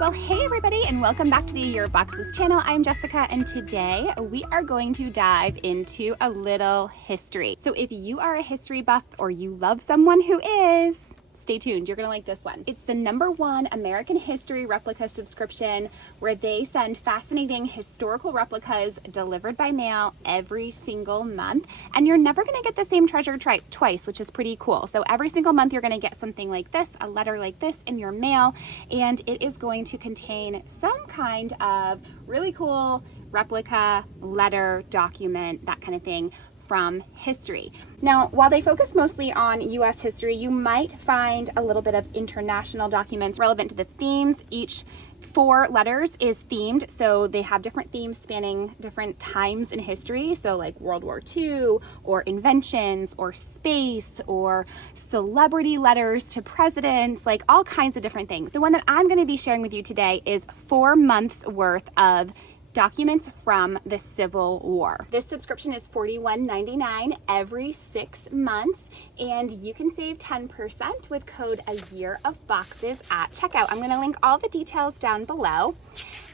Well, hey everybody, and welcome back to the Year of Boxes channel. I'm Jessica, and today we are going to dive into a little history. So if you are a history buff or you love someone who is, stay tuned. You're gonna like this one. It's the #1 American History Replica subscription where they send fascinating historical replicas delivered by mail every single month. And you're never gonna get the same treasure twice, which is pretty cool. So every single month you're gonna get something like this, a letter like this in your mail, and it is going to contain some kind of really cool replica, letter, document, that kind of thing from history. Now, while they focus mostly on US history, you might find a little bit of international documents relevant to the themes. Each 4 letters is themed, so they have different themes spanning different times in history. So like World War II, or inventions, or space, or celebrity letters to presidents, like all kinds of different things. The one that I'm gonna be sharing with you today is 4 months worth of documents from the Civil War. This subscription is $41.99 every 6 months, and you can save 10% with code AYearOfBoxes at checkout. I'm going to link all the details down below,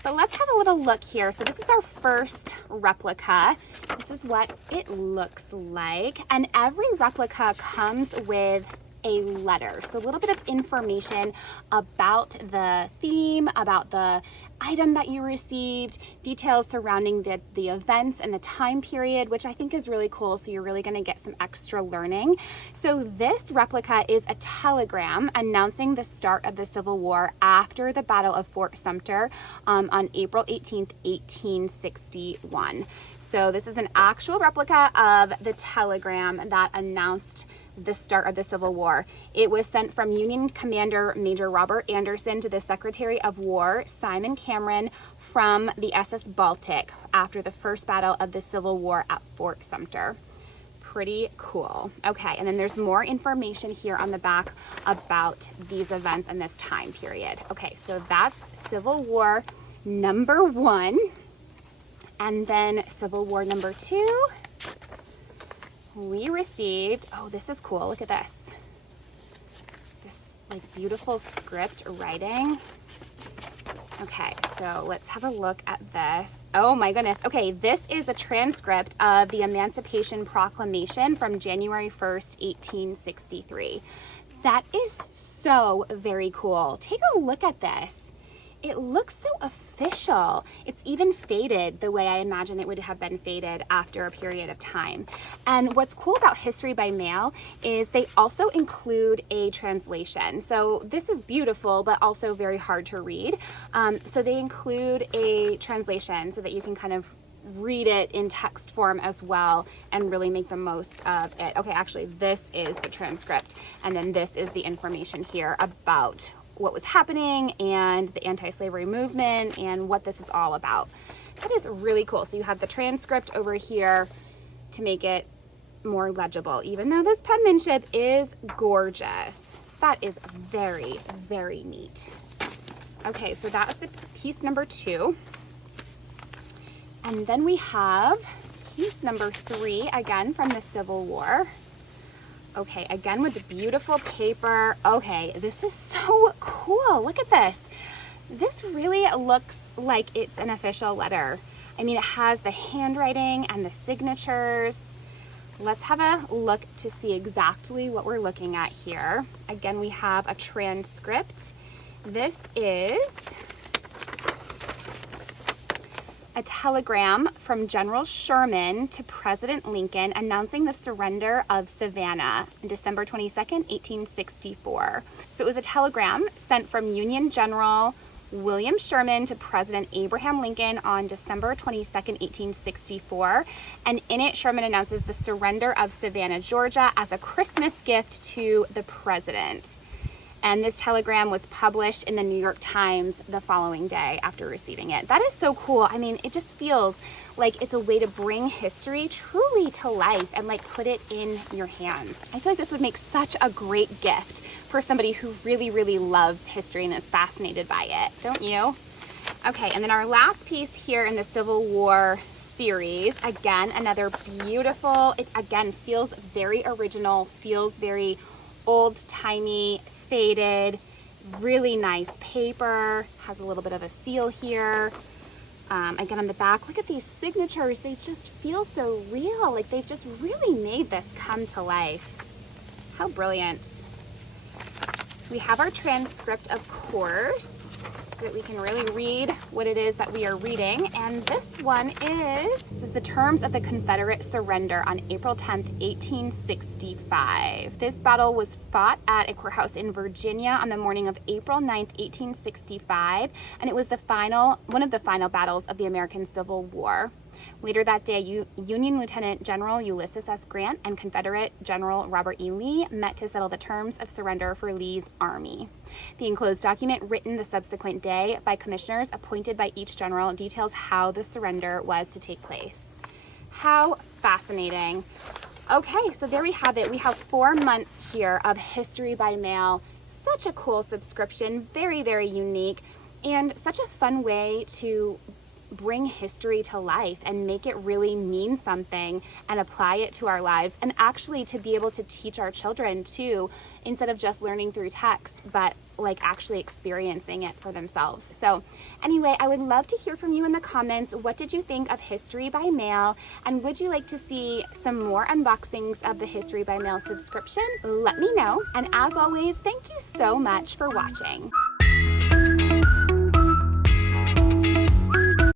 but let's have a little look here. So this is our first replica. This is what it looks like, and every replica comes with a letter. So a little bit of information about the theme, about the item that you received, details surrounding the events and the time period, which I think is really cool. So you're really going to get some extra learning. So this replica is a telegram announcing the start of the Civil War after the Battle of Fort Sumter on April 18th, 1861. So this is an actual replica of the telegram that announced the start of the Civil War. It was sent from Union Commander Major Robert Anderson to the Secretary of War Simon Cameron from the SS Baltic after the first battle of the Civil War at Fort Sumter. Pretty cool. Okay, and then there's more information here on the back about these events and this time period. Okay, so that's Civil War #1, and then Civil War #2. We received, oh, this is cool. Look at this. This like beautiful script writing. Okay, so let's have a look at this. Oh my goodness. Okay, this is a transcript of the Emancipation Proclamation from January 1st, 1863. That is so very cool. Take a look at this. It looks so official. It's even faded the way I imagine it would have been faded after a period of time. And what's cool about History by Mail is they also include a translation. So this is beautiful, but also very hard to read. So they include a translation so that you can kind of read it in text form as well and really make the most of it. Okay, actually, this is the transcript, and then this is the information here about what was happening and the anti-slavery movement and what this is all about. That is really cool. So you have the transcript over here to make it more legible, even though this penmanship is gorgeous. That is very, very neat. Okay, so that was the piece #2. And then we have piece #3, again from the Civil War. Okay, again with the beautiful paper. Okay, this is so cool. Look at this. This really looks like it's an official letter. I mean, it has the handwriting and the signatures. Let's have a look to see exactly what we're looking at here. Again, we have a transcript. This is a telegram from General Sherman to President Lincoln announcing the surrender of Savannah on December 22nd, 1864. So it was a telegram sent from Union General William Sherman to President Abraham Lincoln on December 22nd, 1864. And in it, Sherman announces the surrender of Savannah, Georgia as a Christmas gift to the president. And this telegram was published in the New York Times the following day after receiving it. That is so cool. I mean, it just feels like it's a way to bring history truly to life and like put it in your hands. I feel like this would make such a great gift for somebody who really, really loves history and is fascinated by it, don't you? Okay, and then our last piece here in the Civil War series, again, another beautiful, it again feels very original, feels very old-timey, faded, Really nice paper, has a little bit of a seal here. Again, on the back, look at these signatures. They just feel so real. Like they've just really made this come to life. How brilliant. We have our transcript, of course, so that we can really read what it is that we are reading. And this one this is the terms of the Confederate surrender on April 10th, 1865. This battle was fought at a courthouse in Virginia on the morning of April 9th, 1865, and it was one of the final battles of the American Civil War. Later that day, Union Lieutenant General Ulysses S. Grant and Confederate General Robert E. Lee met to settle the terms of surrender for Lee's army. The enclosed document, written the subsequent day by commissioners appointed by each general, details how the surrender was to take place. How fascinating. Okay, so there we have it. We have 4 months here of History by Mail. Such a cool subscription, very, very unique, and such a fun way to bring history to life and make it really mean something and apply it to our lives, and actually to be able to teach our children too, instead of just learning through text, but like actually experiencing it for themselves. So anyway, I would love to hear from you in the comments. What did you think of History by Mail? And would you like to see some more unboxings of the History by Mail subscription? Let me know. And as always, thank you so much for watching.